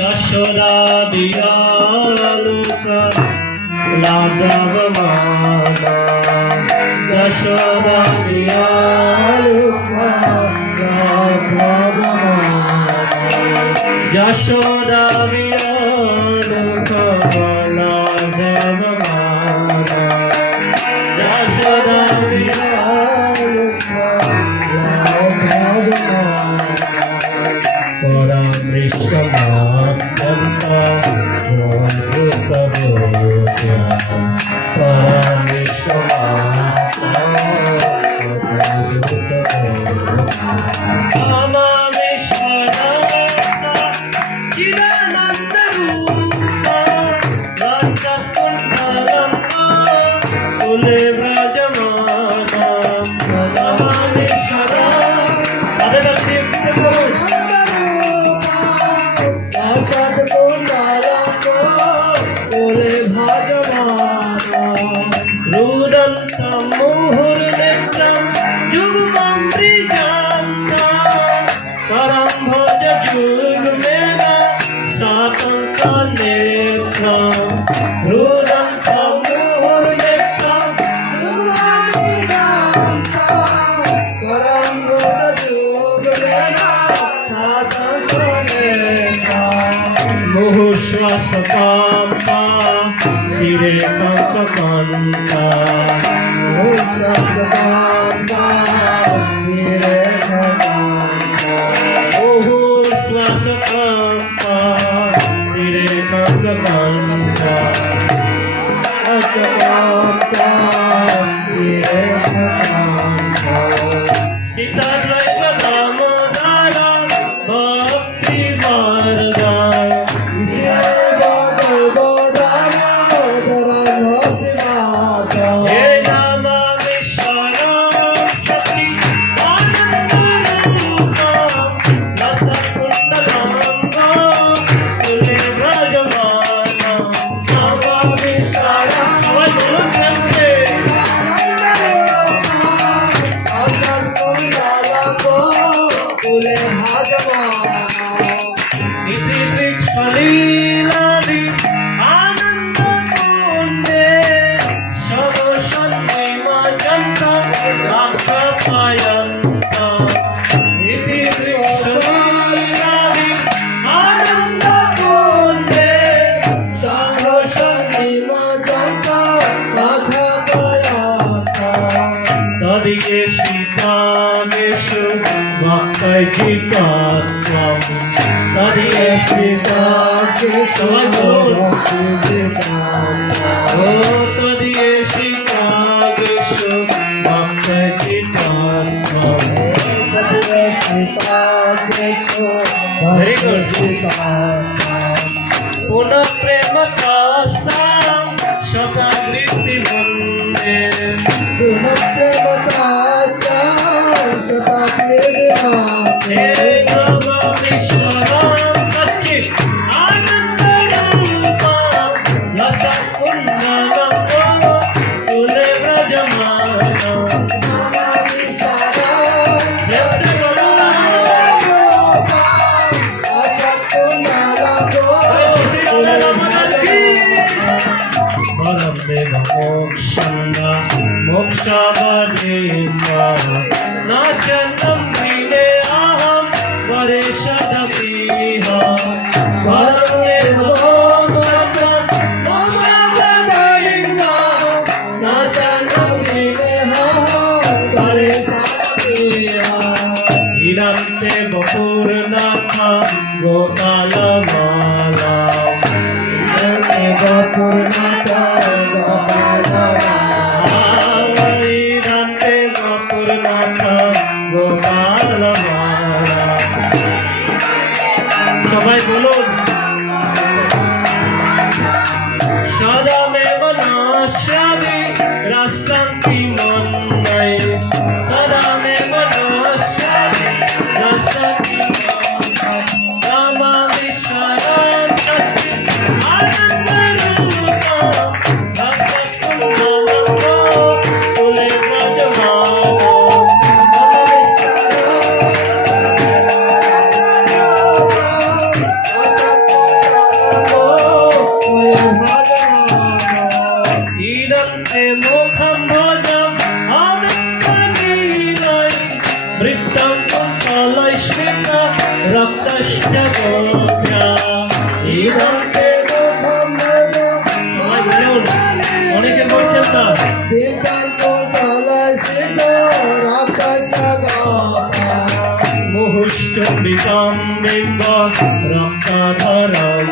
यशोदा दियालुका लाघव मामा यशोदा दियालुका लाघव मामा यशोदा दियालुका लाघव मामा यशोदा दियालुका लाघव मामा Very good. Puna prema kasta shatakristi munde. Puna prema kasta shatakristi munde. Nama Vishwaram Sachit Anandarupa Lasa Punnalam Tule Vrajamana. Mokshanda Mokshavadima Najanam Vide Aham Vareshadapiha Varameva Bhamasan Bhamasadayinga Najanam Vide Aham Vareshadapiha Hirante Vapurnatha Gokala Mala Hirante Vapurnatha সবাই বলুন রাজা ইহাতে সবাই বলুন, অনেকে বলছেন না মুহুষ্টমৃতম বিম্ব রক্তাধরম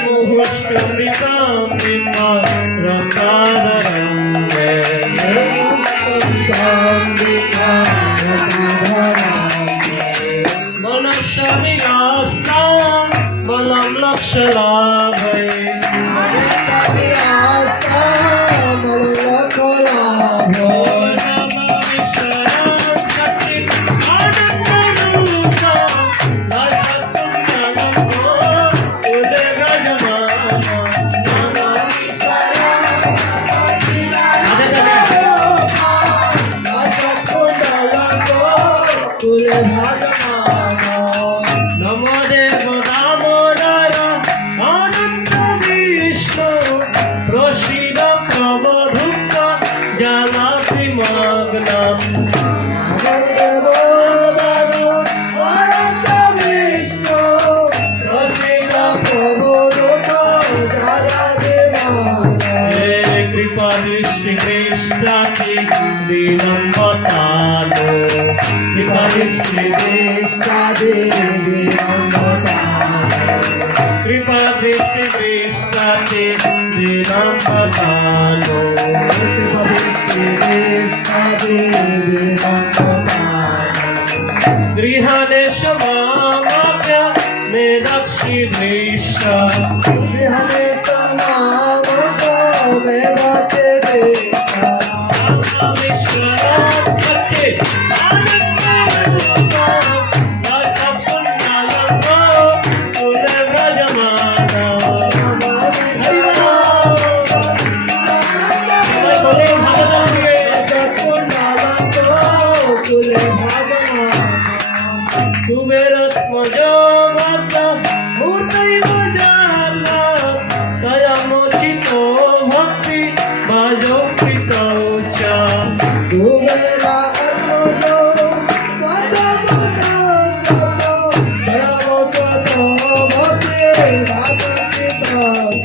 মুহুষ্টমৃতম বিম্ব রক্তাধরম মনস্বামিনাস্তাম বলম লক্ষ্যলাভে নমো দেব দামোদর অনন্ত বিষ্ণু প্রসীদ প্রবধূত জানাতি মগ্নম কৃপা দৃষ্টি কৃষ্ণাতি দীনম বতানো কৃপা দৃষ্টি কৃপা দৃষ্টি কৃষ্ণাতি দীনম বতানো গৃহানে সমাগম্য মেধাক্ষী দৃশ্য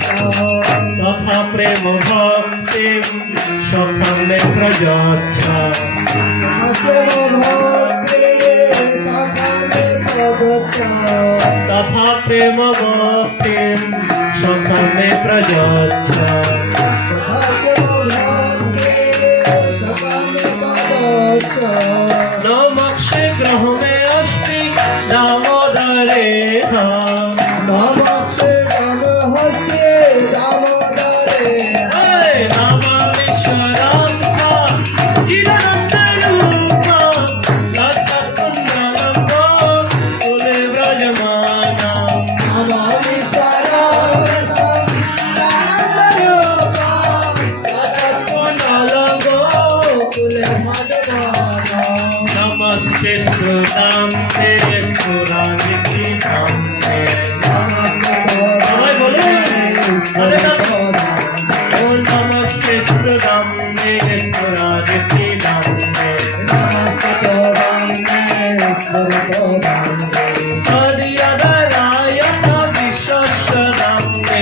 तथा प्रेम भक्ति सखम में प्रजाच्छ तथा प्रेम भक्ति सखम में प्रजाच्छ न मक्षे ग्रह में अस्ति दामोदरे नमस्ते सुदाम ते पुराणिकी नामे नमस्ते सुदाम ते पुराणिकी नामे हरियदराय विश्वस्वदामे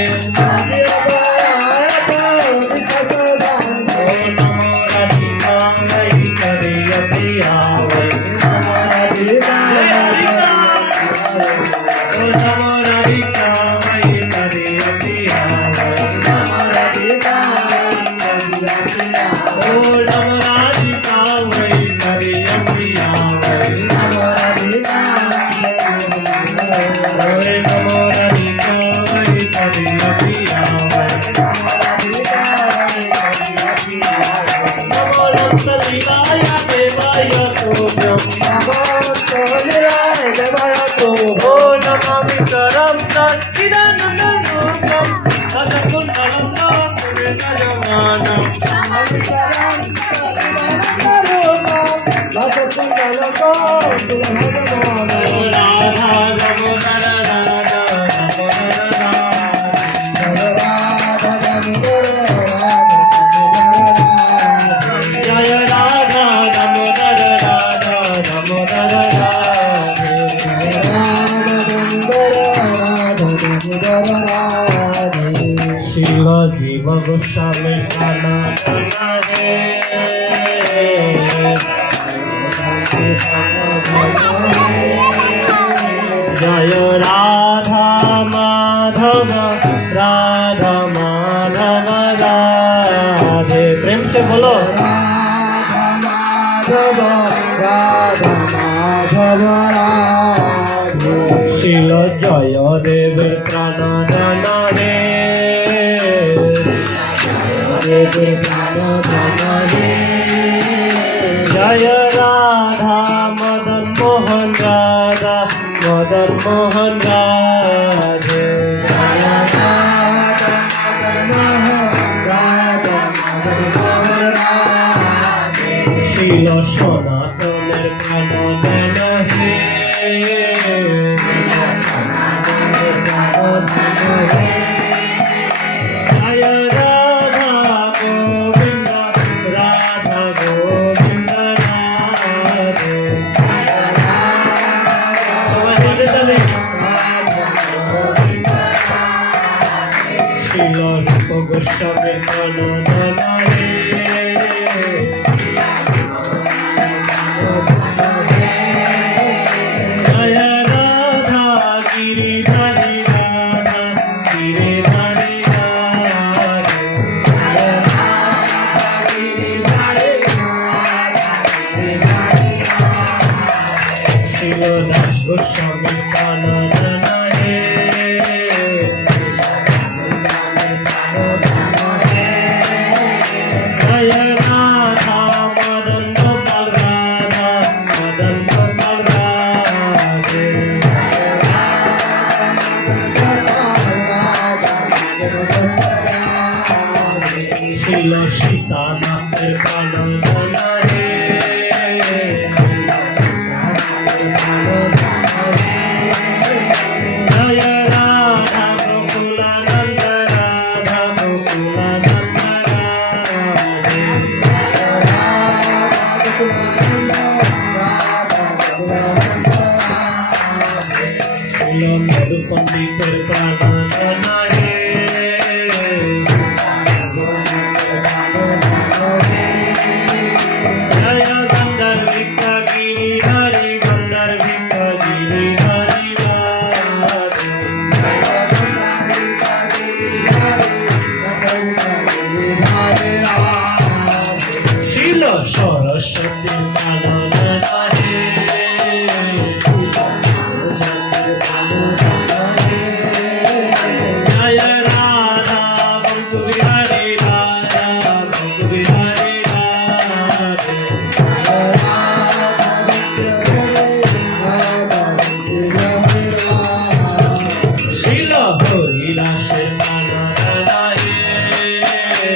जय राधा दामोदर শিল জীব গোস্বামী জয় রাধা মাধব রাধা মাধব রাধে प्रेम से बोलो राधा माधव राधा माधव राधे শিল জয় দেবের প্রাণ দান রে देवे प्राण धन रे জয় রাধা মদন মোহন রাধা মদন মোহন রাধে राधा मदन राधा मदन राधे শিল সনাতনের প্রাণ দান হে জয় রাধা গোবিন্দ রাধা গোবিন্দ রাধে সবাই বলে চলে শিল রূপ গোস্বামী প্রাণ দান হে জয় রাধা গিরিধারী রাধা গিরিধারী রাধে শিল দাস গোস্বামী প্রাণ দান হে জয় রাধা মদন গোপাল রাধা মদন গোপাল রাধে শিল সীতানাথের প্রাণ দান হে জয় রাধা গোকুলানন্দ রাধা গোকুলানন্দ রাধে শিল মধু পণ্ডিতের প্রাণ দান হে জয় গন্ধর্বিকা গিরিধারী গন্ধর্বিকা গিরিধারী রাধে শিল সরস্বতী প্রাণ দান হে জয় রাধা বন্ধু বিহারী রাধা বন্ধু বিহারী রাধে শিল হরিদাসের প্রাণ দান হে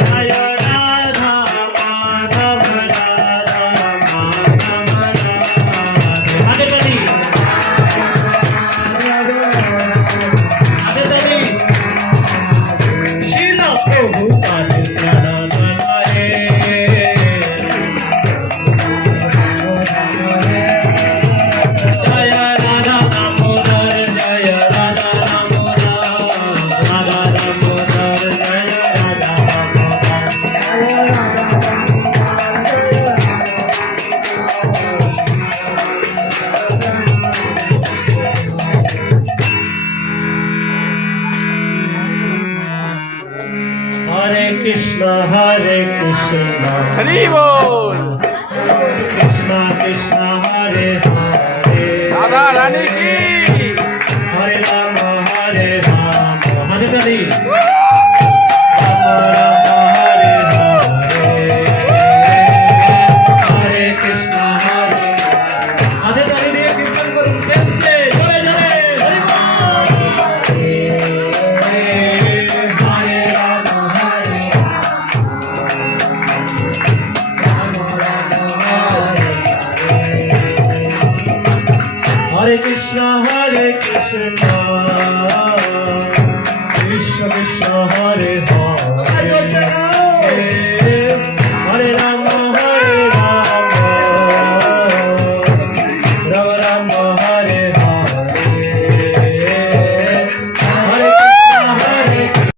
জয় রাধা মাধব রাধা মাধব রাধে আগে চলি আগে চলি শিল প্রভুপাদের প্রাণ দান হে জয় রাধা দামোদর জয় রাধা দামোদর রাধা দামোদর জয় রাধা দামোদর হরে কৃষ্ণ हरि बोल কৃষ্ণ কৃষ্ণ হরে হরে राधा रानी की হরে রাম হরে হরে রাম রাম হরে হরে হরে কৃষ্ণ হরে হরে হরে দিয়ে কীর্তন করুন প্রেমসে জোরে জোরে হরি বল। হরে রাম হরে হরে কৃষ্ণ কৃষ্ণ কৃষ্ণ কৃষ্ণ হরে